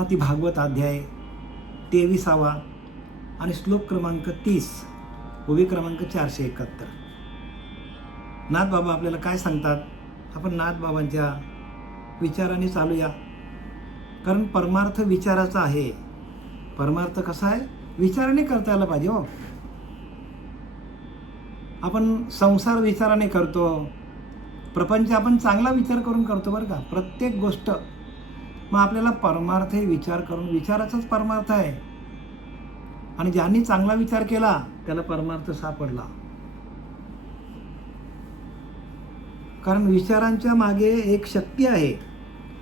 ती भागवत अध्याय 23 आणि श्लोक क्रमांक 30, ओवी क्रमांक 471. नाथ बाबा आपल्याला काय सांगतात? आपण नाथ बाबांच्या विचाराने चालूया, कारण परमार्थ विचाराचा आहे. परमार्थ कसा आहे? विचाराने करता आला पाहिजे. हो, आपण संसार विचाराने करतो, प्रपंच आपण चांगला विचार करून करतो बरं का, प्रत्येक गोष्ट. मग आपल्याला परमार्थ हे विचार करून, विचाराचाच परमार्थ आहे. आणि ज्यांनी चांगला विचार केला त्याला परमार्थ सापडला. कारण विचारांच्या मागे एक शक्ती आहे,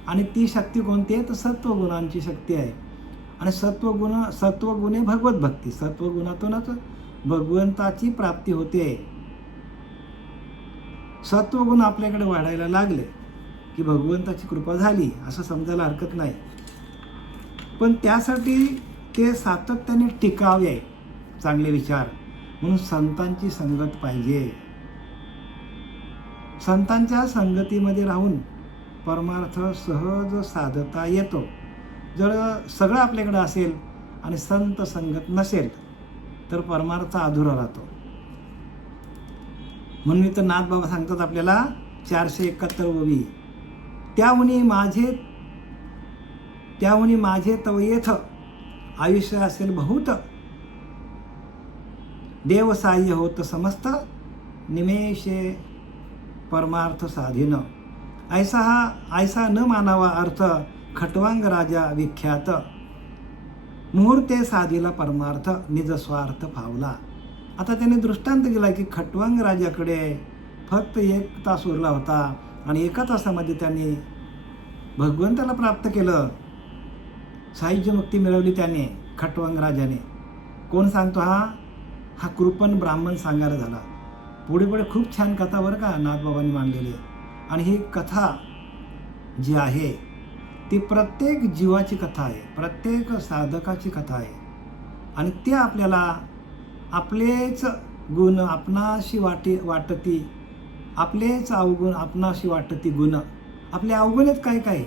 आणि ती शक्ती कोणती आहे? तर सत्वगुणांची शक्ती आहे. आणि सत्वगुणे भगवत भक्ती, सत्वगुणातूनच भगवंताची प्राप्ती होते. सत्वगुण आपल्याकडे वाढायला लागले की भगवंताची कृपा झाली असं समजायला हरकत नाही. पण त्यासाठी ते सातत्याने टिकावे चांगले विचार. म्हणून संतांची संगत पाहिजे. संतांच्या संगतीमध्ये राहून परमार्थ सहज साधता येतो. जर सगळं आपल्याकडे असेल आणि संत संगत नसेल तर परमार्थ अधुरा राहतो. म्हणून इथं नाथ बाबा सांगतात आपल्याला 471 ओवी, त्याहुनी माझे तव येथ आयुष्य असेल बहुत, देव साह्य होत समस्त निमेषे परमार्थ साधीन. ऐसा न मानावा अर्थ खटवांग राजा विख्यात, मुहूर्ते साधीला परमार्थ निज स्वार्थ पावला. आता त्याने दृष्टांत दिला की खटवांग राजाकडे फक्त 1 तास उरला होता आणि 1 तासामध्ये त्यांनी भगवंताला प्राप्त केलं. साहित्य मुक्ती मिळवली त्याने, खटवांग राजाने. कोण सांगतो? हा कृपण ब्राह्मण सांगायला झाला. पुढे खूप छान कथा बरं का नाथबाबांनी मांडलेली. आणि ही कथा जी आहे ती प्रत्येक जीवाची कथा आहे, प्रत्येक साधकाची कथा आहे. आणि ते आपल्याला आपलेच गुण आपणाशी वाटती, आपलेच अवगुण आपणाशी वाटती गुण. आपले अवगुण आहेत काही,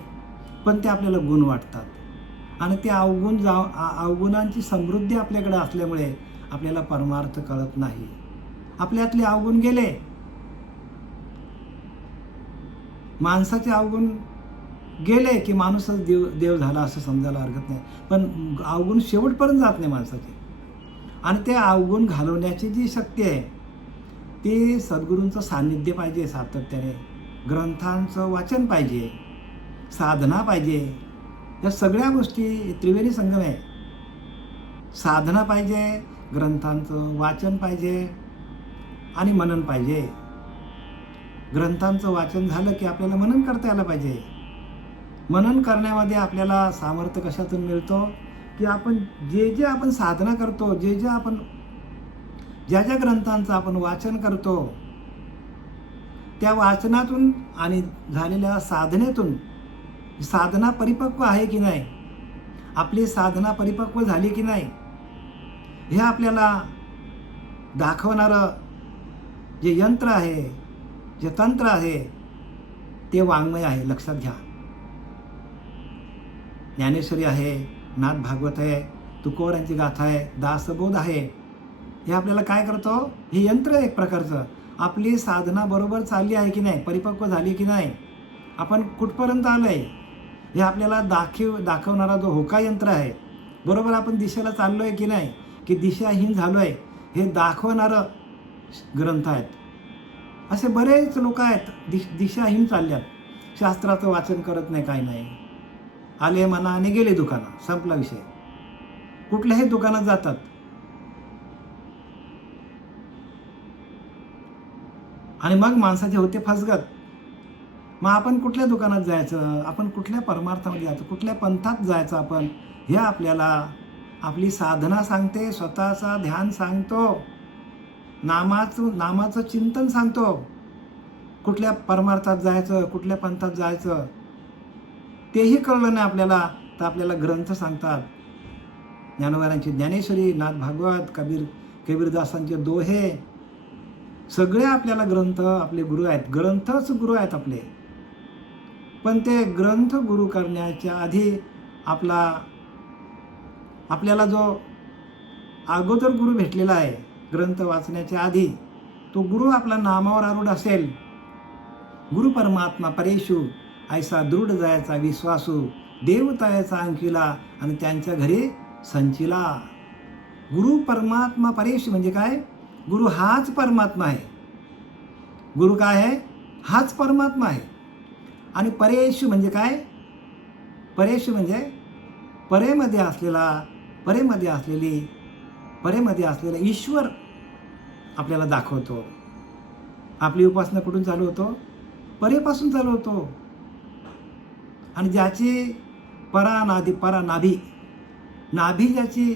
पण ते आपल्याला गुण वाटतात. आणि ते अवगुणांची समृद्धी आपल्याकडे असल्यामुळे आपल्याला परमार्थ कळत नाही. आपल्यातले अवगुण गेले, माणसाचे अवगुण गेले की माणूसच देव झाला असं समजायला हरकत नाही. पण अवगुण शेवटपर्यंत जात नाही माणसाचे. आणि ते अवगुण घालवण्याची जी शक्ती आहे ती सद्गुरूंचं सान्निध्य पाहिजे सातत्याने, ग्रंथांचं वाचन पाहिजे, साधना पाहिजे. या सगळ्या गोष्टी त्रिवेणी संगम आहे. साधना पाहिजे, ग्रंथांचं वाचन पाहिजे आणि मनन पाहिजे. ग्रंथांचं वाचन झालं की आपल्याला मनन करता यायला पाहिजे. मनन करण्यामध्ये आपल्याला सामर्थ्य कशातून मिळतो की आपण जे आपण साधना करतो, ज्या ग्रंथांचं आपण वाचन करतो त्या वाचनातून आणि झालेल्या साधनेतून साधना परिपक्व आहे की नाही, आपली साधना परिपक्व झाली की नाही, हे आपल्याला दाखवणारं जे यंत्र आहे, जे तंत्र आहे ते वाङ्मय आहे. लक्षात घ्या. ज्ञानेश्वरी आहे, नाथ भागवत आहे, तुकोरांची गाथा आहे, दासबोध आहे. हे आपल्याला काय करतो? हे यंत्र आहे एक प्रकारचं. आपली साधना बरोबर चालली आहे की नाही, परिपक्व झाली की नाही, आपण कुठपर्यंत आलोय हे आपल्याला दाखवणारा जो होका यंत्र आहे. बरोबर आपण दिशेला चाललोय की नाही, की दिशाहीन झालोय हे दाखवणारं ग्रंथ आहेत. असे बरेच लोक आहेत दिशाहीन चालल्यात, शास्त्राचं वाचन करत नाही, काही नाही, आले म्हणा आणि गेले दुकानात, संपला विषय. कुठल्याही दुकानात जातात आणि मग माणसाचे होते फसगत. मग आपण कुठल्या दुकानात जायचं, आपण कुठल्या परमार्थामध्ये जायचं, कुठल्या पंथात जायचं आपण, हे आपल्याला आपली साधना सांगते, स्वतःचा ध्यान सांगतो, नामाचं चिंतन सांगतो. कुठल्या परमार्थात जायचं, कुठल्या पंथात जायचं तेही कळलं नाही आपल्याला तर आपल्याला ग्रंथ सांगतात. ज्ञानोबारांची ज्ञानेश्वरी, नाथ भागवत, कबीरदासांचे दोहे, सगळे आपल्याला ग्रंथ आपले गुरु आहेत. ग्रंथच गुरु आहेत आपले. पण ते ग्रंथ गुरु करण्याच्या आधी आपल्याला जो अगोदर गुरु भेटलेला आहे ग्रंथ वाचण्याच्या आधी, तो गुरु आपला नामावर आरूढ असेल. गुरु परमात्मा परेशू ऐसा दृढ जायचा विश्वासू, देवतायाचा अंकिला आणि त्यांच्या घरी संचिला. गुरु परमात्मा परेशू म्हणजे काय? गुरु हाच परमात्मा आहे. गुरु काय आहे? हाच परमात्मा आहे. आणि परेशू म्हणजे काय? परेशू म्हणजे परेमध्ये असलेला ईश्वर आपल्याला दाखवतो. आपली उपासना कुठून चालू होतो? परेपासून चालू होतो. आणि ज्याची नाभी ज्याची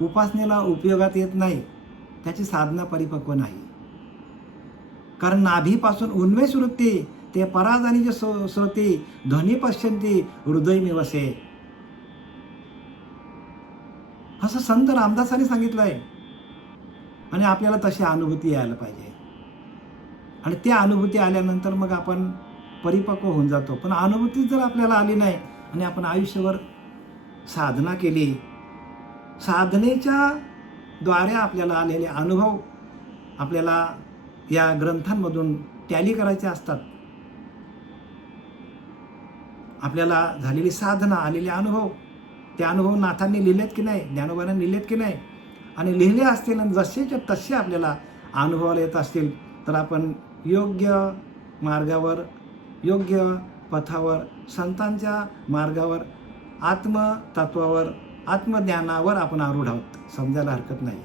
उपासनेला उपयोगात येत नाही, त्याची साधना परिपक्व नाही. कारण नाभीपासून उन्मेष वृत्ती ते पराजानीचे श्रोती ध्वनी पश्यंती हृदय वसे, असं संत रामदासांनी सांगितलं आहे. आणि आपल्याला तशी अनुभूती यायला पाहिजे. आणि त्या अनुभूती आल्यानंतर मग आपण परिपक्व होऊन जातो. पण अनुभूती जर आपल्याला आली नाही आणि आपण आयुष्यभर साधना केली, साधनेच्या द्वारे आपल्याला आलेले अनुभव आपल्याला या ग्रंथांमधून टॅली करायचे असतात. आपल्याला झालेली साधना, आलेले अनुभव, ते अनुभव नाथांनी लिहिलेत की नाही, ज्ञानोबांनी लिहिलेत की नाही, आणि लिहिले असतील आणि जसेच्या तसे आपल्याला अनुभवाला येत असतील, तर आपण योग्य मार्गावर, योग्य पथावर, संतांच्या मार्गावर, आत्मतत्वावर, आत्मज्ञानावर आपण आरूढ आहोत, समजायला हरकत नाही.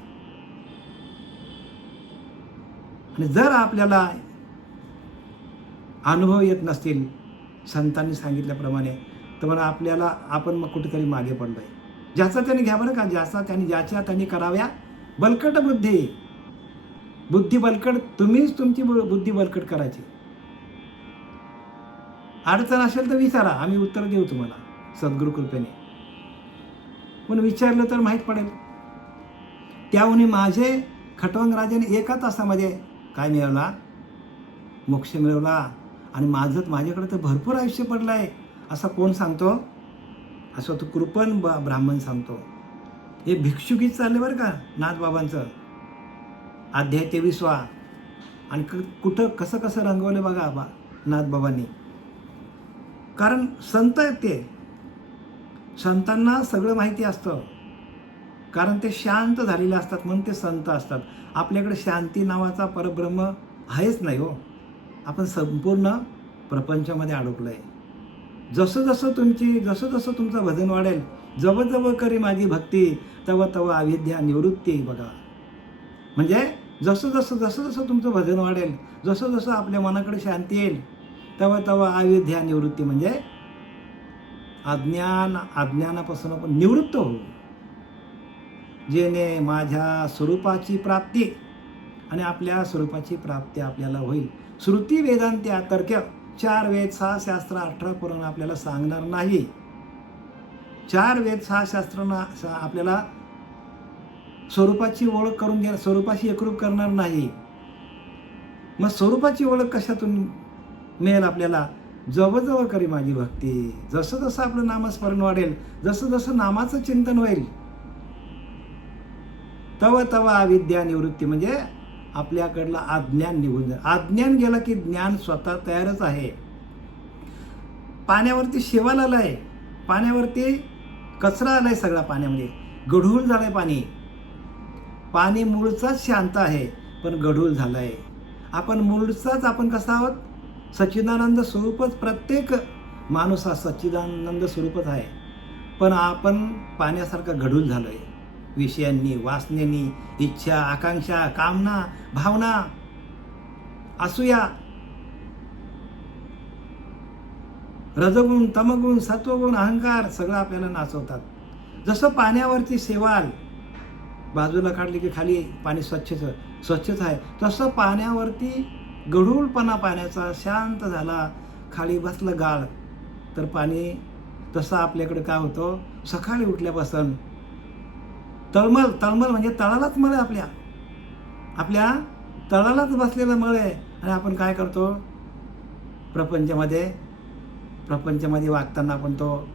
आणि जर आपल्याला अनुभव येत नसतील संतांनी सांगितल्याप्रमाणे, तर मग आपण मग कुठेतरी मागे पडलोय. ज्याचा त्यांनी घ्या बरं का, ज्याच्या त्यांनी कराव्या बलकट बुद्धी बलकट, तुम्हीच तुमची बुद्धी बलकट करायची. अडचण असेल तर विचारा, आम्ही उत्तर देऊ तुम्हाला सद्गुरु कृपेने. पण विचारलं तर माहीत पडेल. त्याहून माझे खटवांग राजाने एका तासामध्ये काय मिळवला? मोक्ष मिळवला. आणि माझ्याकडे तर भरपूर आयुष्य पडलं आहे असं कोण सांगतो? असं तो कृपण ब्राह्मण सांगतो. हे भिक्षुकीत चालले बरं का नाथबाबांचं, अध्याय 23वा. आणि कुठं कसं रंगवलं बघा नाथबाबांनी. कारण संत आहेत ते, संतांना सगळं माहिती असतं, कारण ते शांत झालेले असतात म्हणून ते संत असतात. आपल्याकडे शांती नावाचा परब्रह्म आहेच नाही हो. आपण संपूर्ण प्रपंचामध्ये अडकलो आहे. जसं तुमचं भजन वाढेल, जवळ करी माझी भक्ती, तव अविद्या निवृत्ती. बघा, म्हणजे जसं तुमचं भजन वाढेल, जसं आपल्या मनाकडे शांती येईल, तव अविद्या निवृत्ती, म्हणजे अज्ञानापासून आपण निवृत्त होऊ. जेणे माझ्या स्वरूपाची प्राप्ती, आणि आपल्या स्वरूपाची प्राप्ती आपल्याला होईल. श्रुती वेदांत्या तर्क, 4 वेद 6 शास्त्र 18 पुराण आपल्याला सांगणार नाही. 4 वेद 6 शास्त्रांना आपल्याला स्वरूपाची ओळख करून घ्या, स्वरूपाशी एकरूप करणार नाही. मग स्वरूपाची ओळख कशातून मिळेल आपल्याला? जवळ करी माझी भक्ती. जसं आपलं नामस्मरण वाढेल, जसं नामाचं चिंतन होईल, तव अविद्या निवृत्ती, म्हणजे आपल्याकडलं अज्ञान निघून जाईल. अज्ञान गेलं की ज्ञान स्वतः तयारच आहे. पाण्यावरती शेवाल आलाय, पाण्यावरती कचरा आलाय, सगळा पाण्यामध्ये गढूळ झालंय. पाणी मूळचाच शांत आहे, पण गढूळ झालंय. आपण कसा आहोत? सच्चिदानंद स्वरूपच. प्रत्येक माणूस हा सच्चिदानंद स्वरूपच आहे, पण आपण पाण्यासारखं गढूळ झालोय. विषयांनी, वासनेनी, इच्छा, आकांक्षा, कामना, भावना, असूया, रजगुण, तमगुण, सत्वगुण, अहंकार सगळं आपल्याला नाचवतात. जसं पाण्यावरची शेवाल बाजूला काढली की खाली पाणी स्वच्छच आहे, तसं पाण्यावरती गढूळपणा पाण्याचा शांत झाला, खाली बसलं गाळ, तर पाणी तसं आपल्याकडे काय होतं? सकाळी उठल्यापासून तळमळ म्हणजे तळालाच मळ आहे, आपल्या तळालाच बसलेलं मळ आहे. आणि आपण काय करतो? प्रपंचामध्ये वागताना आपण तो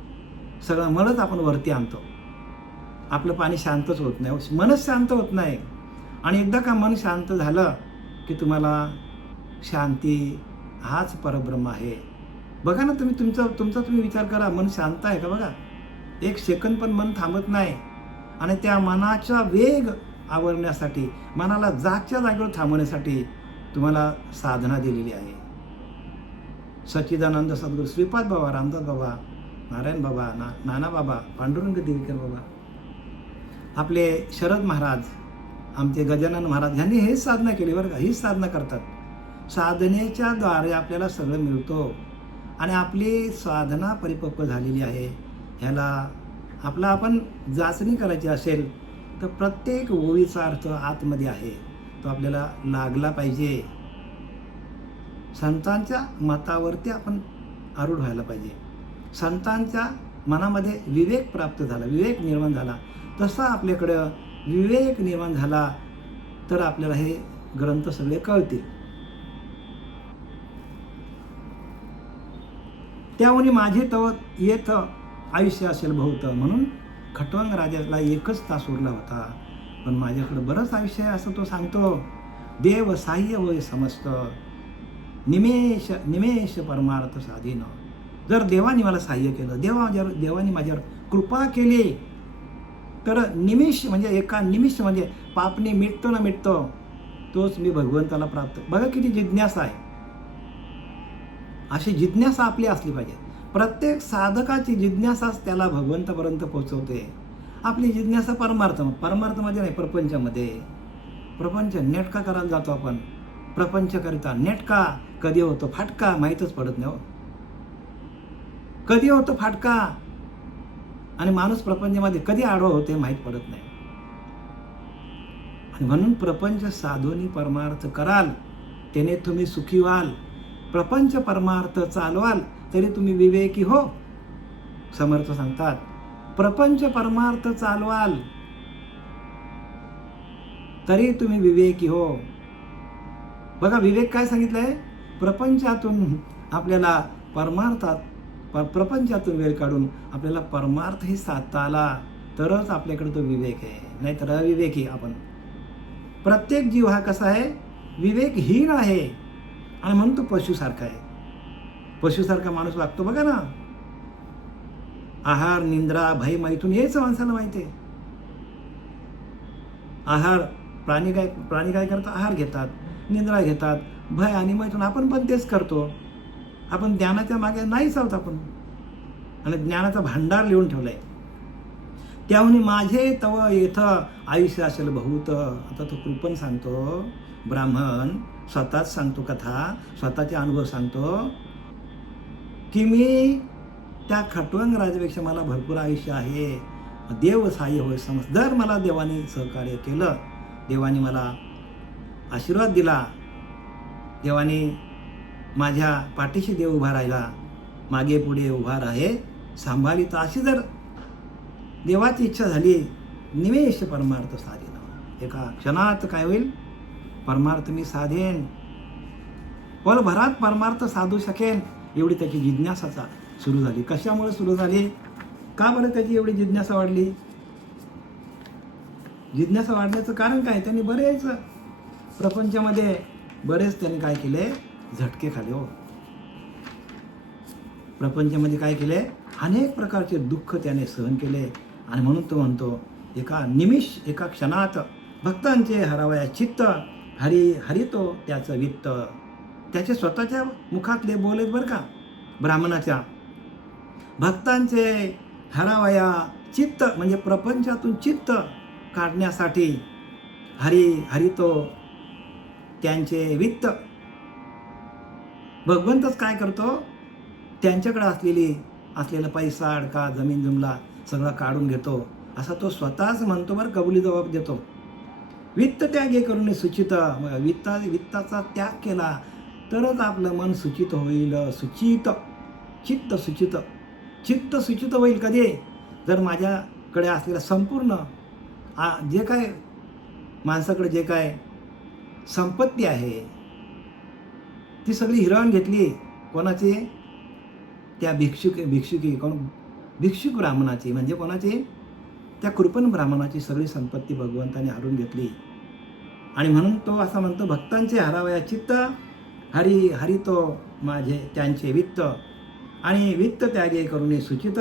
सगळं मनच आपण वरती आणतो. आपलं पाणी शांतच होत नाही, मनच शांत होत नाही. आणि एकदा का मन शांत झालं की तुम्हाला शांती हाच परब्रह्म आहे. बघा ना, तुमचा तुम्ही विचार करा, मन शांत आहे का? बघा, एक सेकंद पण मन थांबत नाही. आणि त्या मनाचा वेग आवरण्यासाठी, मनाला जागच्या जागेवर थांबवण्यासाठी तुम्हाला साधना दिलेली आहे. सच्चिदानंद सद्गुरू श्रीपाद बाबा, रामदास बाबा, नारायण बाबा, नाना बाबा, पांडुरंग देवीकर बाबा, आपले शरद महाराज, आमचे गजानन महाराज यांनी हेच साधना केली बरं का. हीच साधना करतात. साधनेच्या द्वारे आपल्याला सगळं मिळतो. आणि आपली साधना परिपक्व झालेली आहे. ह्याला आपण जाचणी करायची असेल तर प्रत्येक ओळीचा अर्थ आतमध्ये आहे, तो आपल्याला लागला पाहिजे. संतांच्या मतावरती आपण आरूढ व्हायला पाहिजे. संतांच्या मनामध्ये विवेक प्राप्त झाला, विवेक निर्माण झाला, तसा आपल्याकडं विवेक निर्माण झाला तर आपल्याला हे ग्रंथ सगळे कळतील. त्यामुळे माझे तव येत आयुष्य असेल बहुत, म्हणून खटवांग राजाला 1च तास उरला होता, पण माझ्याकडे बरंच आयुष्य आहे असं तो सांगतो. देव साह्य होय समस्त, निमेष निमेष परमार्थ साधीन. जर देवाने मला साह्य केलं, देवाने माझ्यावर कृपा केली, तर निमिष म्हणजे एका निमिष म्हणजे पापने मिटतो ना मिटतो, तोच मी भगवंताला प्राप्त. बघा किती जिज्ञासा आहे. अशी जिज्ञासा आपली असली पाहिजे. प्रत्येक साधकाची जिज्ञासाच त्याला भगवंतापर्यंत पोहोचवते. आपली जिज्ञासा परमार्थमध्ये नाही, प्रपंचामध्ये. प्रपंच नेटका करायला जातो आपण, प्रपंच करिता नेटका कधी होतो फाटका माहीतच पडत नाही हो. कधी होतो फाटका आणि माणूस प्रपंचामध्ये कधी आडवा होते माहीत पडत नाही. आणि म्हणून प्रपंच साधोनी परमार्थ कराल, त्याने तुम्ही सुखी व्हाल. प्रपंच परमार्थ चालवाल तरी तुम्ही विवेकी हो. समर्थ सांगतात, प्रपंच परमार्थ चालवाल तरी तुम्ही विवेकी हो. बघा विवेक काय सांगितलंय, प्रपंचातून आपल्याला प्रपंचातून वेळ काढून आपल्याला परमार्थ ही साधता आला तरच आपल्याकडे तो विवेक आहे, नाहीतर अविवेकी आपण. प्रत्येक जीव हा कसा आहे, विवेकहीन आहे. आणि म्हणून तो पशुसारखा आहे. पशुसारखा माणूस वागतो बघा ना. आहार, निंद्रा, भय, मैथून हेच माणसाला माहिती आहे. आहार, प्राणी काय करतात, आहार घेतात, निंद्रा घेतात, भय आणि मैथून आपण पण तेच करतो. आपण ज्ञानाच्या मागे नाहीच आहोत आपण. आणि ज्ञानाचा भांडार लिहून ठेवलाय. त्याहून माझे तव येथं आयुष्य असेल बहुत. आता तो कृपण सांगतो, ब्राह्मण स्वतःच सांगतो कथा, स्वतःचे अनुभव सांगतो की मी त्या खटवंग राजापेक्षा मला भरपूर आयुष्य आहे. देव साह्य होय समज. जर मला देवाने सहकार्य केलं, देवाने मला आशीर्वाद दिला, देवाने माझ्या पाठीशी देव उभा राहिला, मागे पुढे उभा राहे सांभाळी, तर अशी जर देवाची इच्छा झाली, निमेष परमार्थ साधेन. एका क्षणात काय होईल, परमार्थ मी साधेन, पलभरात परमार्थ साधू शकेन, एवढी त्याची जिज्ञासा सुरू झाली. कशामुळे सुरू झाली, का बरं त्याची एवढी जिज्ञासा वाढली? जिज्ञासा वाढण्याचं कारण काय, त्यांनी बरेच प्रपंचामध्ये त्यांनी काय केले, झटके खाले हो. प्रपंचामध्ये काय केले, अनेक प्रकारचे दुःख त्याने सहन केले. आणि म्हणून तो म्हणतो, एका क्षणात भक्तांचे हरावया चित्त, हरितो त्याचं वित्त. त्याचे स्वतःच्या मुखातले बोलेत बरं का, ब्राह्मणाच्या. भक्तांचे हरावया चित्त म्हणजे प्रपंचातून चित्त काढण्यासाठी हरितो त्यांचे वित्त. भगवंतच काय करतो, त्यांच्याकडे असलेला पैसा, अडका, जमीन जुमला सगळं काढून घेतो, असा तो स्वतःच म्हणतो बरं, कबुली जबाब देतो. वित्त त्यागे करून सुचित, वित्ताचा त्याग केला तरच आपलं मन सुचित होईल. चित्त सुचित होईल कधी, जर माझ्याकडे असलेला संपूर्ण जे काय माणसाकडे जे काय संपत्ती आहे ती सगळी हिरावून घेतली. कोणाची, त्या भिक्षुकी कोण, भिक्षुक ब्राह्मणाची म्हणजे कोणाची, त्या कृपण ब्राह्मणाची सगळी संपत्ती भगवंताने हरून घेतली. आणि म्हणून तो असा म्हणतो, भक्तांचे हरावया चित्त, हरी हरी तो माझे त्यांचे वित्त, आणि वित्त त्यागे करुणे सुचित,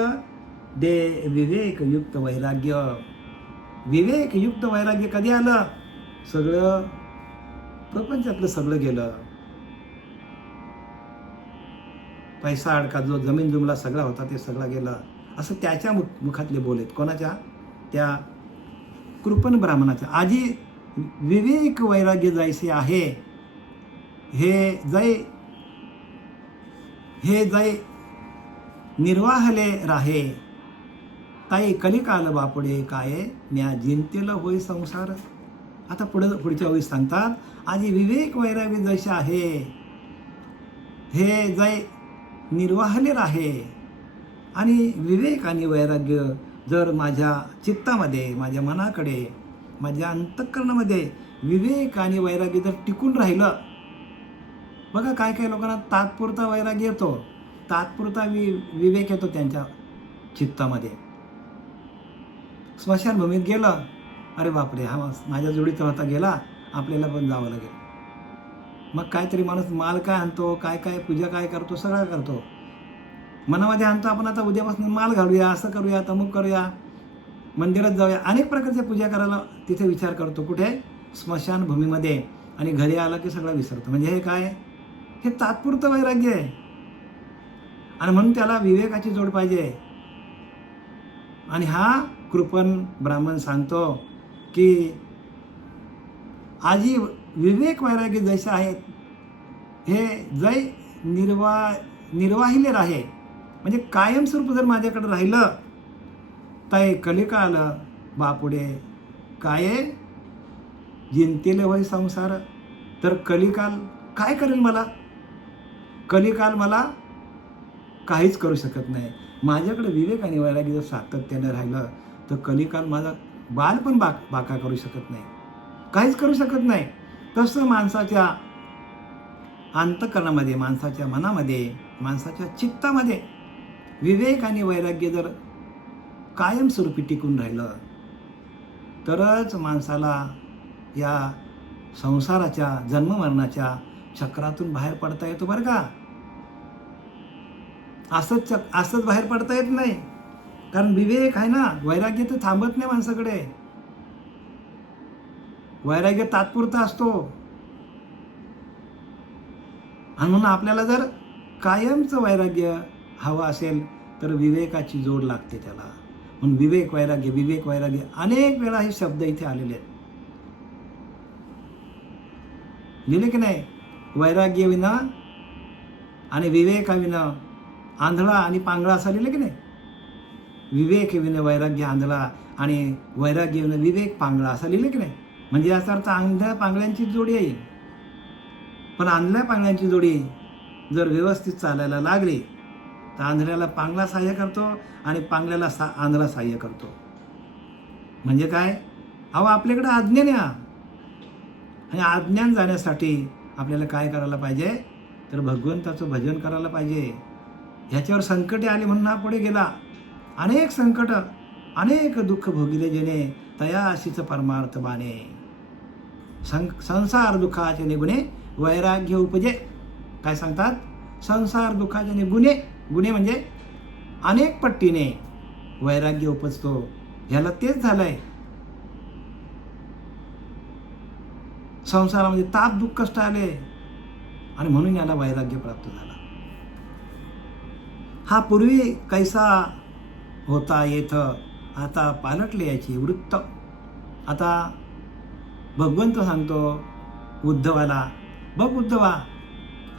दे विवेकयुक्त वैराग्य. विवेकयुक्त वैराग्य कधी आलं? सगळं प्रपंचातलं सगळं गेलं. पैसा अडका, जो जमीन जुमला सगळा होता ते सगळं गेलं. असं त्याच्या मुखातले बोल आहेत. कोणाच्या? त्या कृपण ब्राह्मणाच्या. आजी विवेक वैराग्य जायसे आहे, हे जय निर्वाहले राहे, ताई कलिकाल बापुडे काय, म्या जिंतेल होय संसार. आता पुढच्या ओळीत सांगतात, आजी विवेक वैराग्य जैसे आहे, हे जय निर्वाहले राहे. आणि विवेक आणि वैराग्य जर माझ्या चित्तामध्ये, माझ्या मनाकडे, माझ्या अंतःकरणामध्ये विवेक आणि वैराग्य जर टिकून राहिलं. बघा काय काय लोकांना तात्पुरता वैराग्य येतो, तात्पुरता विवेक येतो त्यांच्या चित्तामध्ये. स्मशानभूमीत गेलं, अरे बापरे, हा माझ्या जोडीचा होता, गेला, आपल्याला पण जावं लागेल. मग काहीतरी माणूस माल काय आणतो, काय काय पूजा काय करतो, सगळं करतो. मनामध्ये आणतो आपण आता उद्यापासून माल घालूया, असं करूया, तमुक करूया, मंदिरात जाऊया, अनेक प्रकारच्या पूजा करायला तिथे विचार करतो. कुठे? स्मशानभूमीमध्ये. आणि घरी आला की सगळं विसरतो. म्हणजे हे काय? हे तात्पुरतं वैराग्य आहे. आणि म्हणून त्याला विवेकाची जोड पाहिजे. आणि हा कृपण ब्राह्मण सांगतो की आजी विवेक वैराग्य जैसे आहेत, हे जय निर्वाहिले राहे. म्हणजे कायमस्वरूप जर माझ्याकडे राहिलं, ताई कलिकाल बापुडे काय, जिंतेले होय संसार. तर कलिकाल काय करेल मला? कलिकाल मला काहीच करू शकत नाही. माझ्याकडे विवेक आणि वैराग्य जर सातत्याने राहिलं तर कलिकाल माझा बाल पण बाका करू शकत नाही, काहीच करू शकत नाही. तसं माणसाच्या अंतःकरणामध्ये, माणसाच्या मनामध्ये, माणसाच्या चित्तामध्ये विवेक आणि वैराग्य जर कायमस्वरूपी टिकून राहिलं तरच माणसाला या संसाराच्या जन्ममरणाच्या चक्रातून बाहेर पडता येतो बरं का. असंच बाहेर पडता येत नाही. कारण विवेक आहे ना, वैराग्य तर थांबत नाही माणसाकडे. वैराग्य तात्पुरता असतो. आणि म्हणून आपल्याला जर कायमचं वैराग्य हवं असेल तर विवेकाची जोड लागते त्याला. म्हणून विवेक वैराग्य अनेक वेळा हे शब्द इथे आलेले आहेत. लिहिले की नाही? वैराग्य विना आणि विवेकाविना आंधळा आणि पांगळा असं लिहिले की नाही? विवेक विना वैराग्य आंधळा आणि वैराग्य विना विवेक पांगळा असं लिहिले की नाही? म्हणजे याचा अर्थ आंधळ्या पांगळ्यांची जोडी आहे. पण आंधळ्या पांगळ्यांची जोडी जर व्यवस्थित चालायला लागली तर आंधळ्याला पांगळा सहाय्य करतो आणि पांगळ्याला आंधळा सहाय्य करतो. म्हणजे काय? अहो आपल्याकडे अज्ञान आहे. आणि अज्ञान जाण्यासाठी आपल्याला काय करायला पाहिजे? तर भगवंताचं भजन करायला पाहिजे. ह्याच्यावर संकटे आली म्हणून हा पुढे गेला. अनेक संकट, अनेक दुःख भोगिले जेणे, तया अशीच परमार्थ बाणे. संसार दुःखाचे निगुणे वैराग्य उपजे. काय सांगतात? संसार दुःखाचे निगुणे, गुणे म्हणजे अनेक पट्टीने वैराग्य उपजतो. ह्याला तेच झालंय. संसारामध्ये ताप दुःख कष्ट आले आणि म्हणून याला वैराग्य प्राप्त झाला. हा पूर्वी कैसा होता येथ, आता पालटले याची वृत्त. आता भगवंत सांगतो उद्धवाला, बघ उद्धवा,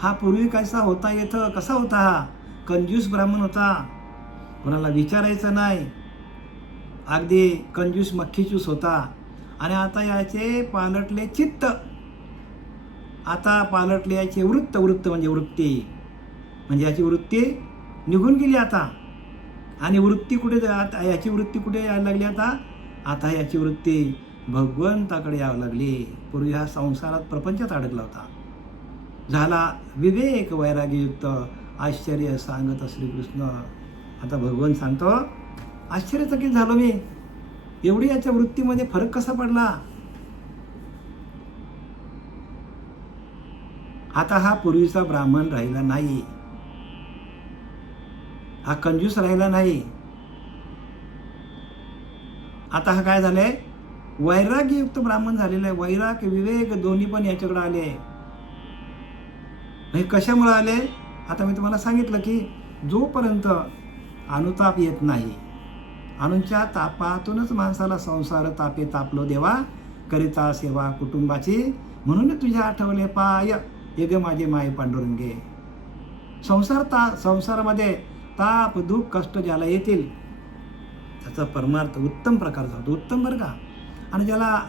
हा पूर्वी कैसा होता येथ, कसा होता हा? कंजूस ब्राह्मण होता, कोणाला विचारायचं नाही, अगदी कंजूस मक्खीचूस होता. आणि आता याचे पालटले चित्त, आता पालटले याचे वृत्त. वृत्त म्हणजे वृत्ती, म्हणजे याची वृत्ती निघून गेली आता. आणि वृत्ती कुठे, याची वृत्ती कुठे यायला लागली आता? आता याची वृत्ती भगवंताकडे यावं लागली. पूर्वी हा संसारात प्रपंचात अडकला होता. झाला विवेक वैराग्ययुक्त, आश्चर्य सांगत श्रीकृष्ण. आता भगवंत सांगतो आश्चर्यचकित झालो मी, एवढी याच्या वृत्तीमध्ये फरक कसा पडला. आता हा पूर्वीचा ब्राह्मण राहिला नाही, हा कंजूस राहिला नाही. आता हा काय झालंय, वैराग्ययुक्त ब्राह्मण झालेला आहे. वैराग्य विवेक दोन्ही पण याच्याकडे आले. हे कशामुळे आले, आता मी तुम्हाला सांगितलं की जोपर्यंत अनुताप येत नाही, अनुच्या तापातूनच माणसाला संसार तापे तापलो देवा, करिता सेवा कुटुंबाची, म्हणून तुझ्या आठवले पाय, ये ग माझे माय पांडुरंगे. संसारामध्ये ताप दुःख कष्ट ज्याला येतील त्याचा परमार्थ उत्तम प्रकारचा होतो. उत्तम बरं का. आणि ज्याला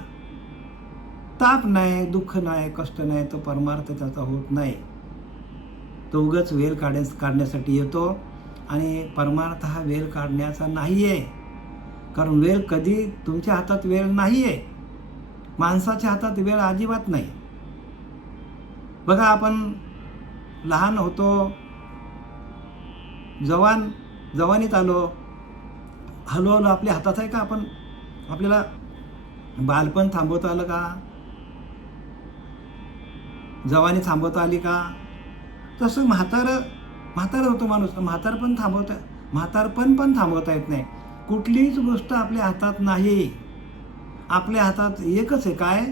ताप नाही, दुःख नाही, कष्ट नाही, तो परमार्थ त्याचा होत नाही. तो उगाच वेळ काढण्यासाठी येतो. आणि परमार्थ हा वेळ काढण्याचा नाही आहे. कारण वेळ कधी तुमच्या हातात वेळ नाही आहे. माणसाच्या हातात वेळ अजिबात नाही. बघा, आपण लहान होतो, जवानीत आलो, हळूहळू आपल्या हातात आहे का, आपण आपल्याला बालपण थांबवता आलं का, जवानी थांबवता आली का. तसं म्हातारं होतो माणूस, म्हातारपण पण थांबवता येत नाही. कुठलीच गोष्ट आपल्या हातात नाही. आपल्या हातात एकच आहे, काय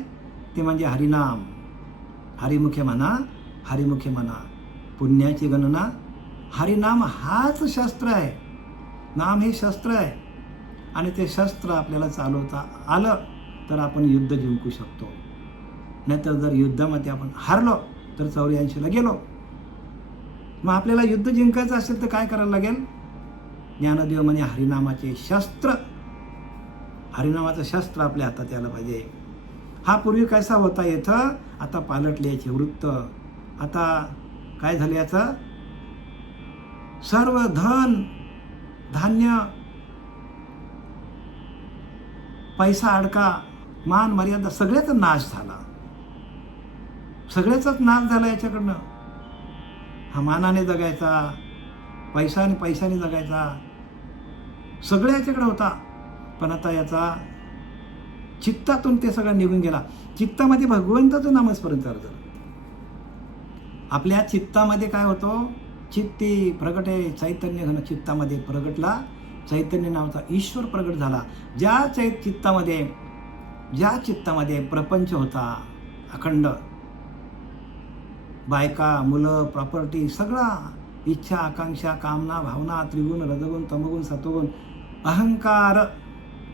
ते म्हणजे हरिनाम. हरिमुखे म्हणा, हरिमुखे म्हणा, पुण्याची गणना. हरिनाम हाच शस्त्र आहे. नाम हे शस्त्र आहे. आणि ते शस्त्र आपल्याला चालवता आलं तर आपण युद्ध जिंकू शकतो. नाहीतर जर युद्धामध्ये आपण हारलो तर 84ला गेलो. मग आपल्याला युद्ध जिंकायचं असेल तर काय करायला लागेल. ज्ञानदेव म्हणे हरिनामाचे शस्त्र, हरिनामाचं शस्त्र आपल्या हातात यायला पाहिजे. हा पूर्वी कसा होता येथं, आता पालटले याचे वृत्त. आता काय झाले, याचं सर्व धन धान्य, पैसा अडका, मान मर्यादा सगळ्याचा नाश झाला. सगळ्याचाच नाश झाला याच्याकडनं. हा मानाने जगायचा, पैशाने जगायचा, सगळं याच्याकडे होता. पण आता याचा चित्तातून ते सगळं निघून गेला. चित्तामध्ये भगवंताचं नामस्मरण झालं. आपल्या चित्तामध्ये काय होतो, चित्ती प्रगटे चैतन्य घन, चित्तामध्ये प्रगटला चैतन्य नावाचा ईश्वर प्रगट झाला. ज्या चित्तामध्ये प्रपंच होता अखंड, बायका, मुलं, प्रॉपर्टी, सगळा इच्छा, आकांक्षा, कामना, भावना, त्रिगुण, रजगुण, तमगुण, सत्वगुण, अहंकार,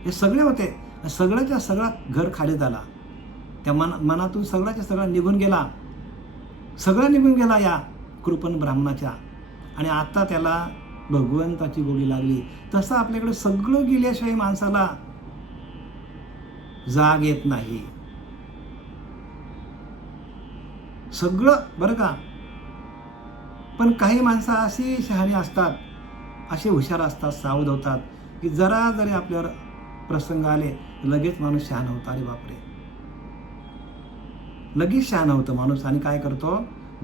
हे सगळे होते. सगळ्याच्या सगळा घर खाली झाला. त्या मनातून सगळ्याच्या सगळा निघून गेला. सगळं निघून गेला या कृपण ब्राह्मणाच्या. आणि आता त्याला भगवंताची गोडी लागली. तसं आपल्याकडे सगळं गेल्याशिवाय माणसाला जाग येत नाही. सगळं बरं का. पण काही माणसं अशी शहाणी असतात, असे हुशार असतात, सावध होतात, की जरा जरी आपल्यावर प्रसंग आले लगेच माणूस शहाणा होता. अरे बापरे, लगेच शहाणा होतं माणूस. आणि काय करतो,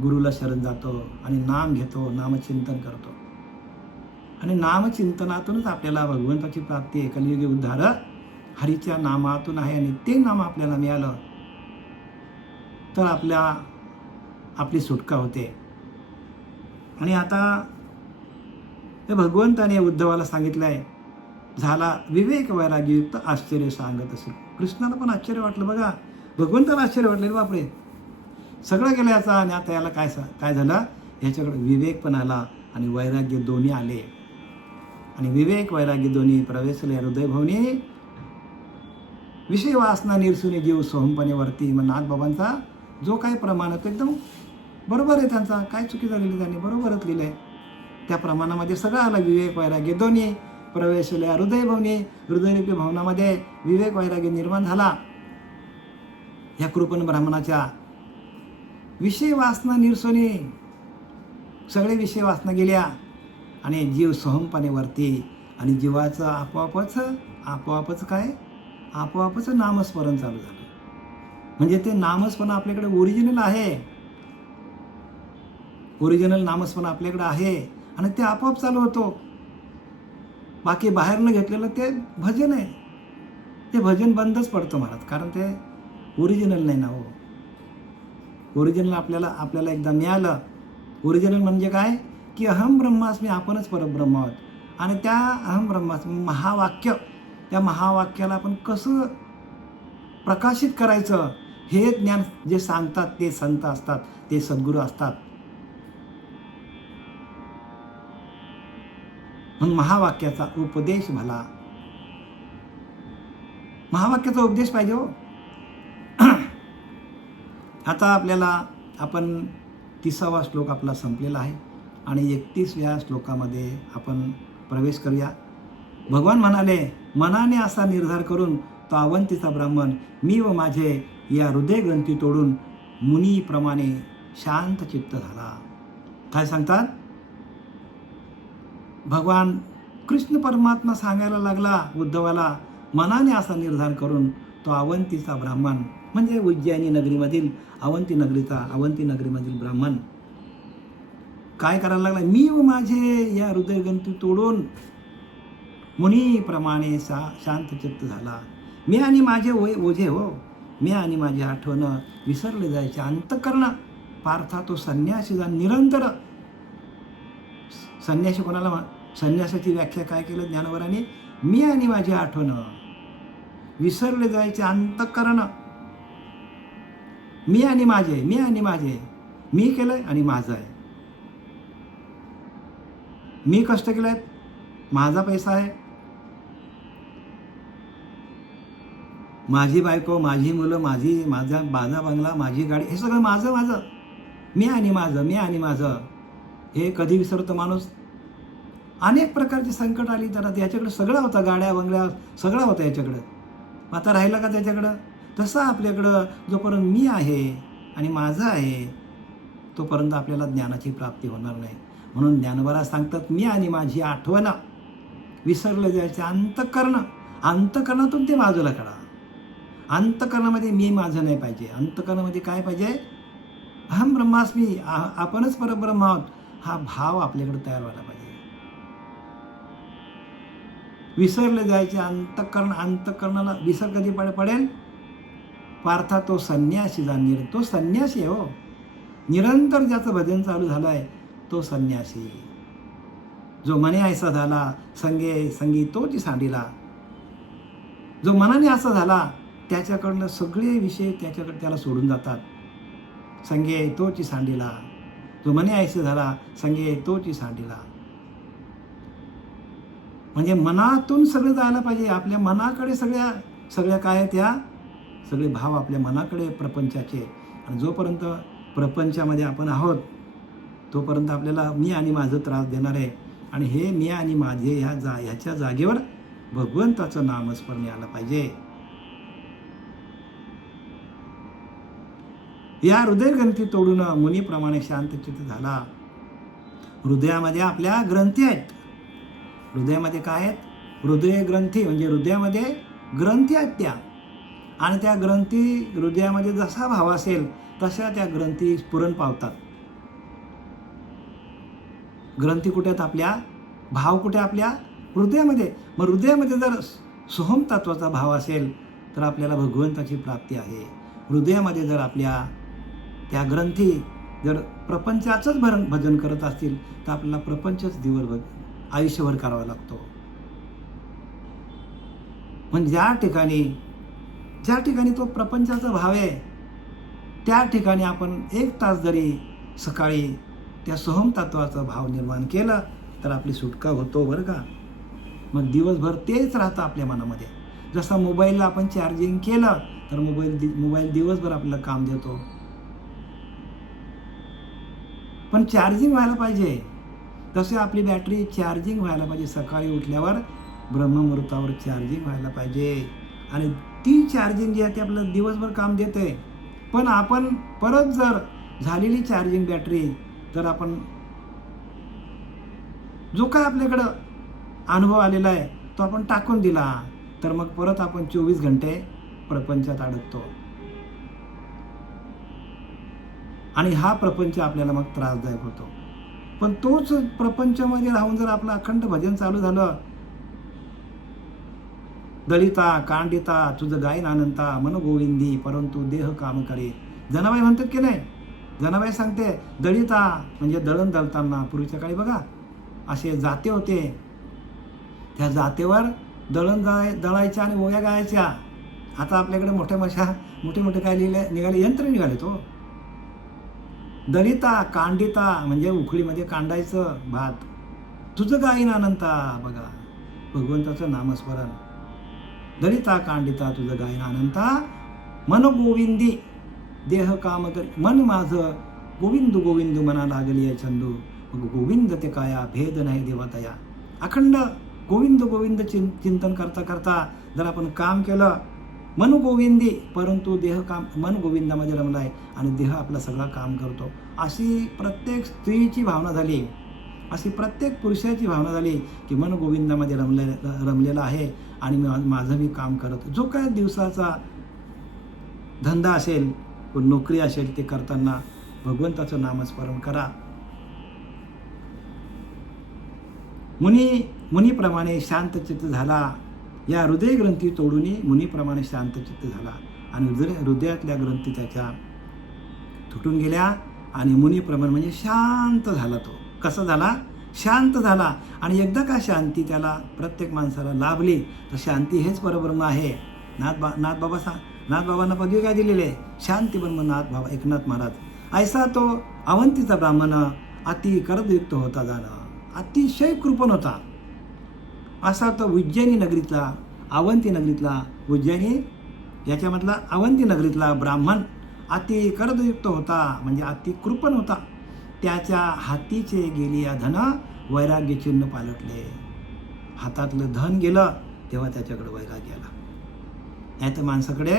गुरुला शरण जातो आणि नाम घेतो, नामचिंतन करतो. आणि नामचिंतनातूनच आपल्याला भगवंताची प्राप्ती आहे. कलियुगी उद्धार हरीच्या नामातून आहे. आणि ते नाम आपल्याला मिळालं तर आपली सुटका होते. आणि आता ते भगवंताने उद्धवाला सांगितलं आहे, झाला विवेक वैराग्ययुक्त आश्चर्य सांगत असेल. कृष्णाला पण आश्चर्य वाटलं बघा, भगवंताला आश्चर्य वाटलं, बापरे सगळं गेलं याचा. आणि आता याला काय झालं, याच्याकडे विवेक पण आला आणि वैराग्य दोन्ही आले. आणि विवेक वैराग्य दोन्ही प्रवेशले हृदयभवनी, विषय वासना निरसुनी जीव सोहमपणे वरती. मग नाथबाबांचा जो काही प्रमाण आहे एकदम बरोबर आहे. त्यांचा काय चुकी झालेली, त्यांनी बरोबरच लिहिलं आहे. त्या प्रमाणामध्ये सगळं आलं. विवेक वैराग्य दोन्ही प्रवेशले हृदयभवनी, हृदयरूपी भवनामध्ये विवेक वैराग्य निर्माण झाला. या कृपण ब्राह्मणाच्या विषय वासना निरसुनी, सगळे विषय वासना गेल्या आणि जीव सोहमपणे वरती. आणि जीवाचं आपोआपच नामस्मरण चालू झालं. म्हणजे ते नामस्मरण आपल्याकडे ओरिजिनल आहे. ओरिजिनल नामस्मरण आपल्याकडे आहे आणि ते आपोआप चालू होतो. बाकी बाहेरनं घेतलेलं ते भजन आहे. ते भजन बंदच पडतं महाराज, कारण ते ओरिजिनल नाही ना हो. ओरिजिनल आपल्याला एकदा मिळालं. ओरिजिनल म्हणजे काय की अहम ब्रह्मास्मी, आपणच परब्रह्म आहोत. आणि त्या अहम ब्रह्मास्मी महावाक्य, त्या महावाक्याला आपण कसं प्रकाशित करायचं हे ज्ञान जे सांगतात ते संत असतात, ते सद्गुरू असतात. म्हणून महावाक्याचा उपदेश भला. महावाक्याचा उपदेश पाहिजे हो. आता आपण 30वा श्लोक आपला संपलेला आहे आणि 31व्या श्लोकामध्ये आपण प्रवेश करूया. भगवान म्हणाले, मनाने असा निर्धार करून तो अवंतीचा ब्राह्मण मी व माझे या हृदय ग्रंथी तोडून मुनीप्रमाणे शांत चित्त झाला. काय सांगतात? भगवान कृष्ण परमात्मा सांगायला लागला उद्धवाला, मनाने असा निर्धार करून तो अवंतीचा ब्राह्मण म्हणजे उज्जैनी नगरीमधील अवंती नगरीमधील ब्राह्मण काय करायला लागला? मी व माझे या हृदयग्रंथी तोडून मुनीप्रमाणे शांत चित्त झाला. मी आणि माझे ओझे हो, मी आणि माझी आठवणं विसरले जायचे. अंतःकरण पार्था तो संन्यासी निरंतर. संन्यासी कोणाला? संन्यासाची व्याख्या काय केलं ज्ञानवराने? मी आणि माझी आठवणं विसरले जायचे. अंतःकरण मी आणि माझे, मी केलंय आणि माझं आहे. मी कष्ट केलंय, माझा पैसा आहे, माझी बायको, माझी मुलं, माझा बंगला, माझी गाडी, हे सगळं माझं. मी आणि माझं हे कधी विसरतो माणूस? अनेक प्रकारची संकट आली तर याच्याकडे सगळं होतं, गाड्या बंगल्या सगळं होतं याच्याकडं. आता राहिलं का त्याच्याकडं? तसं आपल्याकडं जोपर्यंत मी आहे आणि माझं आहे तोपर्यंत आपल्याला ज्ञानाची प्राप्ती होणार नाही. म्हणून ज्ञानवरा सांगतात, मी आणि माझी आठवण विसरले जायचे. अंतःकरणातून ते बाजूला काढा. अंतःकरणामध्ये मी माझं नाही पाहिजे. अंतःकरणामध्ये काय पाहिजे? अहम ब्रह्मास्मी, आपणच परब्रह्म आहोत, हा भाव आपल्याकडे तयार व्हायला पाहिजे. विसरले जायचे अंतःकरणाला विसर कधी पडेल? पार्था तो संन्यासी तो संन्यासी आहे हो. निरंतर ज्याचं भजन चालू झालं आहे तो संन्यासी. जो मने ऐसा झाला संगी तोची सांडीला. जो मनाने असा झाला त्याच्याकडनं सगळे विषय त्याला सोडून जातात. संगे तोची सांडीला. जो मने ऐसा झाला संगे तोची सांडीला. म्हणजे मनातून सगळं जायला पाहिजे. आपल्या मनाकडे सगळ्या काय त्या सगळे भाव आपल्या मनाकडे प्रपंचाचे. आणि जोपर्यंत प्रपंचामध्ये आपण आहोत तोपर्यंत आपल्याला मी आणि माझं त्रास देणार आहे. आणि हे मी आणि माझे ह्याच्या जागेवर भगवंताचं नामस्मरण यायला पाहिजे. या हृदयग्रंथी तोडून मुनीप्रमाणे शांतचित्त झाला. हृदयामध्ये आपल्या ग्रंथी आहेत. हृदयामध्ये काय आहेत? हृदय ग्रंथी म्हणजे हृदयामध्ये ग्रंथी आहेत त्या. आणि त्या ग्रंथी हृदयामध्ये जसा भाव असेल तशा त्या ग्रंथी स्फुरण पावतात. ग्रंथी कुठे आहेत आपल्या? भाव कुठे? आपल्या हृदयामध्ये. मग हृदयामध्ये जर सोहम तत्वाचा भाव असेल तर आपल्याला भगवंताची प्राप्ती आहे. हृदयामध्ये जर आपल्या त्या ग्रंथी जर प्रपंचाचंच भजन करत असतील तर आपल्याला प्रपंचच आयुष्यभर करावा लागतो. म्हणजे ज्या ठिकाणी तो प्रपंचाचा भाव आहे त्या ठिकाणी आपण 1 तास जरी सकाळी त्या सोहम तत्वाचा भाव निर्माण केला तर आपली सुटका होतो बरं का. मग दिवसभर तेच राहतं आपल्या मनामध्ये. जसं मोबाईलला आपण चार्जिंग केलं तर मोबाईल दिवसभर आपल्याला काम देतो. पण चार्जिंग व्हायला पाहिजे. तसे आपली बॅटरी चार्जिंग व्हायला पाहिजे. सकाळी उठल्यावर ब्रह्ममुहूर्तावर चार्जिंग व्हायला पाहिजे. आणि ती चार्जिंग जी आहे ती आपल्याला दिवसभर काम देते. पण आपण परत जर झालेली चार्जिंग बॅटरी जर आपण जो काय आपल्याकडं अनुभव आलेला आहे तो आपण टाकून दिला तर मग परत आपण 24 घंटे प्रपंचात अडकतो. आणि हा प्रपंच आपल्याला मग त्रासदायक होतो. पण तोच प्रपंचामध्ये राहून जर आपलं अखंड भजन चालू झालं दलिता कांडिता तुझं गायन अनंता मन गोविंदी परंतु देह काम करे. जनाबाई म्हणतात की नाही, जनाबाई सांगते दलिता म्हणजे दळण दळताना पूर्वीच्या काळी बघा असे जाते होते, त्या जातेवर दळण दळायच्या आणि ओव्या गायच्या. आता आपल्याकडे मोठे मोठे काय निघाले यंत्र निघाले. तो दलिता कांडिता म्हणजे उखळीमध्ये कांडायचं भात. तुझं गायन अनंता, बघा भगवंताचं नामस्मरण. दलिता कांडिता तुझं गायन अनंता मन गोविंदी देह काम कर. मन माझं गोविंद गोविंद मना लागली आहे चंदू. मग गोविंद ते काया भेद नाही देवातया. अखंड गोविंद गोविंद चिंतन करता करता जर आपण काम केलं मन गोविंदी परंतु देह काम, मन गोविंदामध्ये रमलाय आणि देह आपला सगळा काम करतो. अशी प्रत्येक स्त्रीची भावना झाली, अशी प्रत्येक पुरुषाची भावना झाली की मन गोविंदामध्ये रमलेला आहे आणि माझं मी काम करत. जो काय दिवसाचा धंदा असेल, नोकरी असेल, ते करताना भगवंताचं नामस्मरण करा. मुनीप्रमाणे शांत चित्त झाला. या हृदय ग्रंथी तोडून मुनीप्रमाणे शांत चित्त झाला आणि हृदयातल्या ग्रंथी त्याच्या तुटून गेल्या आणि मुनीप्रमाणे म्हणजे शांत झाला. तो कसा झाला? शांत झाला. आणि एकदा का शांती त्याला प्रत्येक माणसाला लाभली तर शांती हेच परब्रह्म आहे. नाथबाबांना पदवी काय दिलेली आहे? शांती ब्रह्म नाथ एकनाथ महाराज. ऐसा तो अवंतीचा ब्राह्मण अति कर्दयुक्त होता जाणं, अतिशय कृपण होता. असा तो उज्जैनी नगरीतला, अवंती नगरीतला, उज्जैनी याच्यामधला अवंती नगरीतला ब्राह्मण अति कर्दयुक्त होता म्हणजे अति कृपण होता. त्याच्या हातीचे गेली या धन वैराग्य चिन्ह पालटले. हातातलं धन गेलं तेव्हा त्याच्याकडे वैराग्य आला. नाही तर माणसाकडे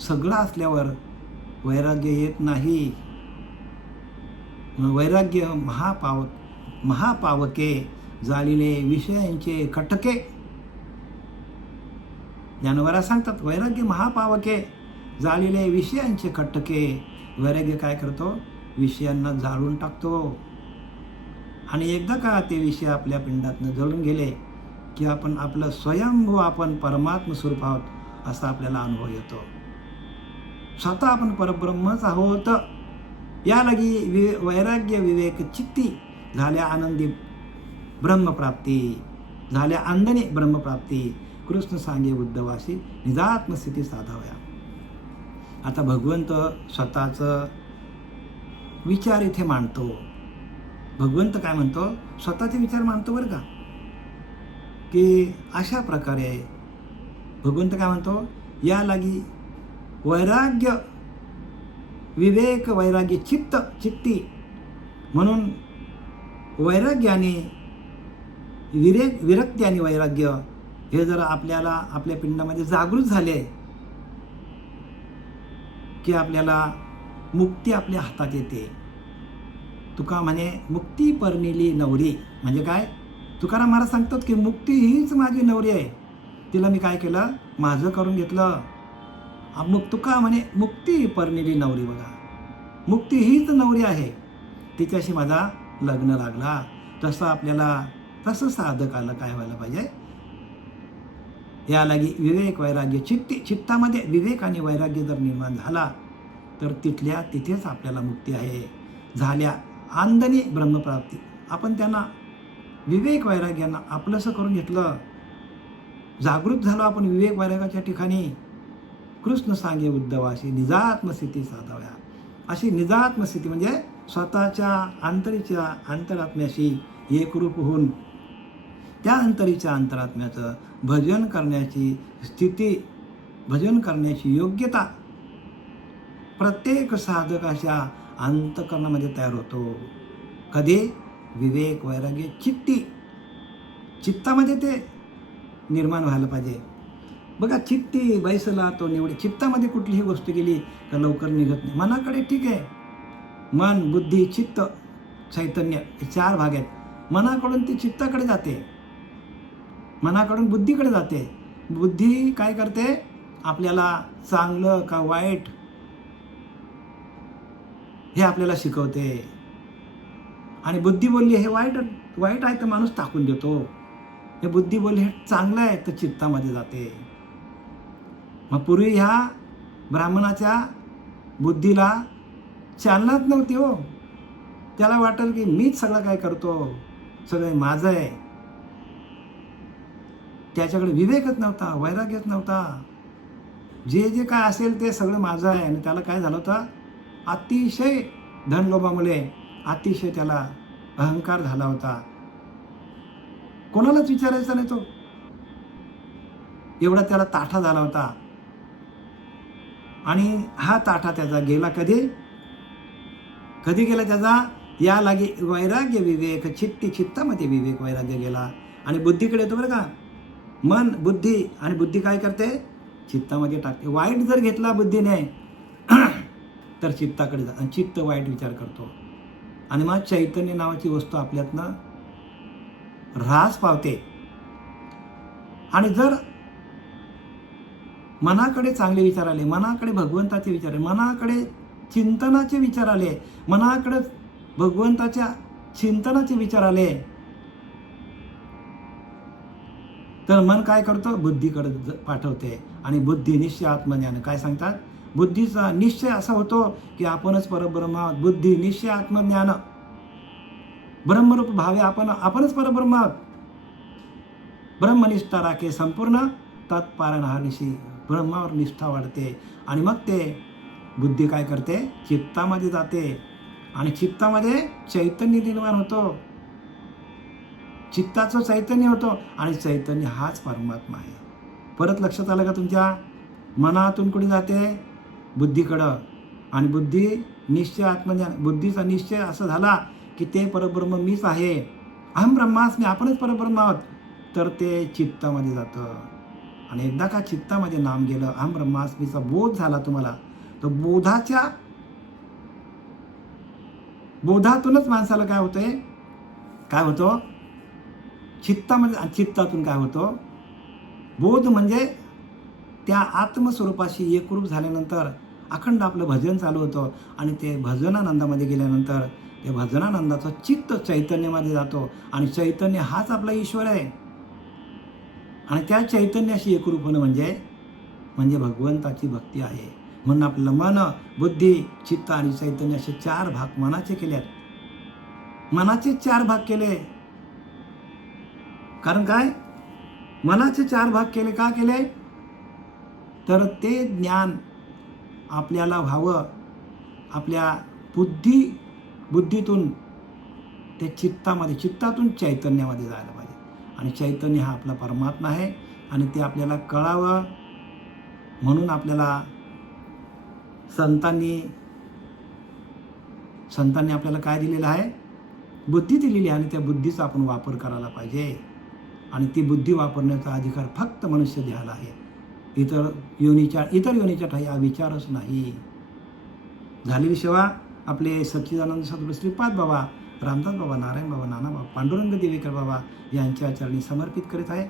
सगळं असल्यावर वैराग्य येत नाही. वैराग्य महापावके जाळिले विषयांचे कटके. ज्ञानोबा सांगतात वैराग्य महापावके जाळिले विषयांचे कटके. वैराग्य काय करतो? विषयांना जाळून टाकतो. आणि एकदा का ते विषय आपल्या पिंडातनं जळून गेले की आपण आपलं स्वयंभू आपण परमात्म स्वरूप आहोत असा आपल्याला अनुभव येतो. स्वतः आपण परब्रह्मच आहोत. या लगी वैराग्य विवेक चित्ती झाल्या आनंदी ब्रह्मप्राप्ती, झाल्या आनंदने ब्रह्मप्राप्ती. कृष्ण सांगे उद्धवासी निजात्मस्थिती साधाव्या. आता भगवंत स्वतःचं विचार इथे मांडतो. भगवंत काय म्हणतो? स्वतःचे विचार मांडतो बरं का, की अशा प्रकारे भगवंत काय म्हणतो? या लागी वैराग्य विवेक वैराग्य चित्ती म्हणून वैराग्याने विरक्ती आणि वैराग्य हे जर आपल्याला आपल्या पिंडामध्ये जागृत झाले की आपल्याला मुक्ती आपल्या हातात येते. तुका म्हणे मुक्ती परनिली नवरी. म्हणजे काय? तुकाराम महाराज सांगतात की मुक्ती हीच माझी नवरी आहे, तिला मी काय केलं? माझं करून घेतलं. मग तुका म्हणे मुक्ती परनिली नवरी. बघा, मुक्ती हीच नवरी आहे, तिच्याशी माझा लग्न लागला. तसं आपल्याला तसं साधकाला काय व्हायला पाहिजे? या लागी विवेक वैराग्य चित्तामध्ये विवेक आणि वैराग्य जर निर्माण झाला तर तिथल्या तिथेच आपल्याला मुक्ती आहे. झाल्या आनंदने ब्रह्मप्राप्ती. आपण त्यांना विवेक वैराग्यांना आपलंसं करून घेतलं, जागृत झालो आपण विवेक वैराग्याच्या ठिकाणी. कृष्ण सांगे उद्धवाशी निजात्मस्थिती साधाव्या. अशी निजात्मस्थिती म्हणजे स्वतःच्या अंतरात्म्याशी एकरूप होऊन त्या अंतरात्म्याचं भजन करण्याची स्थिती, भजन करण्याची योग्यता प्रत्येक साधकाच्या अंतःकरणामध्ये तयार होतो. कधी? विवेक वैराग्य चित्तामध्ये ते निर्माण व्हायला पाहिजे. बघा, चित्ती बैसला तो निवडे. चित्तामध्ये कुठलीही गोष्ट गेली का लवकर निघत नाही. मनाकडे ठीक आहे, मन बुद्धी चित्त चैतन्य हे 4 भाग आहेत. मनाकडून ती चित्ताकडे जाते, मनाकडून बुद्धीकडे जाते. बुद्धी काय करते? आपल्याला चांगलं का वाईट हे आपल्याला शिकवते. आणि बुद्धी बोलली हे वाईट आहे तर माणूस टाकून देतो. हे बुद्धी बोलली हे चांगलं आहे तर चित्तामध्ये जाते. मग पूर्वी ह्या ब्राह्मणाच्या बुद्धीला चालनाच नव्हती हो. त्याला वाटेल की मीच सगळं काय करतो, सगळं माझं आहे. त्याच्याकडे विवेकच नव्हता, वैराग्यच नव्हता. जे जे काय असेल ते सगळं माझं आहे. आणि त्याला काय झालं होतं, अतिशय धनलोभामुळे अतिशय त्याला अहंकार झाला होता. कोणालाच विचारायचा नाही तो, एवढा त्याला ताठा झाला होता. आणि हा ताठा त्याचा गेला कधी गेला त्याचा, या लागे वैराग्य विवेक चित्ती, चित्तामध्ये विवेक वैराग्य गेला आणि बुद्धीकडे येतो बरं का. मन बुद्धी, आणि बुद्धी काय करते, चित्तामध्ये टाकते. वाईट जर घेतला बुद्धीने तर चित्ताकडे जा, आणि चित्त वाईट विचार करतो. आणि मग चैतन्य नावाची वस्तू आपल्यातनं ऱ्हास पावते. आणि जर मनाकडे चांगले विचार आले, मनाकडे भगवंताचे विचार आले, मनाकडे चिंतनाचे विचार आले, मनाकडे भगवंताच्या चिंतनाचे विचार आले, तर मन काय करतो, बुद्धीकडे पाठवते. आणि बुद्धी निश्चय आत्मज्ञान काय सांगतात, बुद्धीचा निश्चय असा होतो की आपणच परब्रह्म आहोत. बुद्धी निश्चय आत्मज्ञान ब्रह्मरूप भावे आपणच परब्रह्म आहोत. ब्रह्मनिष्ठा राखे संपूर्ण तत्पारणहानिशी, ब्रह्मावर निष्ठा वाढते. आणि मग ते बुद्धी काय करते, चित्तामध्ये जाते. आणि चित्तामध्ये चैतन्य निर्माण होतो, चित्ताचं चैतन्य होतो. आणि चैतन्य हाच परमात्मा आहे. परत लक्षात आलं का तुमच्या, मनातून कुठे जाते, बुद्धीकडं. आणि बुद्धी निश्चय आत्मज्ञान, बुद्धीचा निश्चय असा झाला की ते परब्रह्म मीच आहे, अहम ब्रह्मास्मी, आपणच परब्रह्म आहोत, तर ते चित्तामध्ये जातं. आणि एकदा का चित्तामध्ये नाम गेलं, अहम ब्रह्मास्मीचा बोध झाला तुम्हाला, तर बोधातूनच माणसाला काय होतंय, काय होतं, चित्तामध्ये, चित्तातून काय होतं, बोध म्हणजे त्या आत्मस्वरूपाशी एकरूप झाल्यानंतर अखंड आपलं भजन चालू होतं. आणि ते भजनानंदामध्ये गेल्यानंतर ते भजनानंदाचं चित्त चैतन्यामध्ये जातो. आणि चैतन्य हाच आपला ईश्वर आहे. आणि त्या चैतन्याशी एकरूप होणं म्हणजे भगवंताची भक्ती आहे. म्हणून आपल्याला मन, बुद्धी, चित्त आणि चैतन्य असे 4 भाग मनाचे केलेत. मनाचे 4 भाग केले. कारण काय, मनाचे 4 भाग केले, का केले, तर ते ज्ञान आपल्याला व्हावं. आपल्या बुद्धीतून ते चित्तातून चैतन्यामध्ये जायला पाहिजे. आणि चैतन्य हा आपला परमात्मा आहे. आणि ते आपल्याला कळावं म्हणून आपल्याला संतांनी आपल्याला काय दिलेलं आहे, बुद्धी दिलेली आहे. आणि त्या बुद्धीचा आपण वापर करायला पाहिजे. आणि ती बुद्धी वापरण्याचा अधिकार फक्त मनुष्य देहाला आहे. इतर योनीच्या ठाई हा विचारच नाही. झालेली सेवा आपले सच्चिदानंद सद्गुरू श्रीपाद बाबा, रामदास बाबा, नारायण बाबा, नाना बाबा, पांडुरंग देवेकर बाबा यांच्या चरणी समर्पित करीत आहे.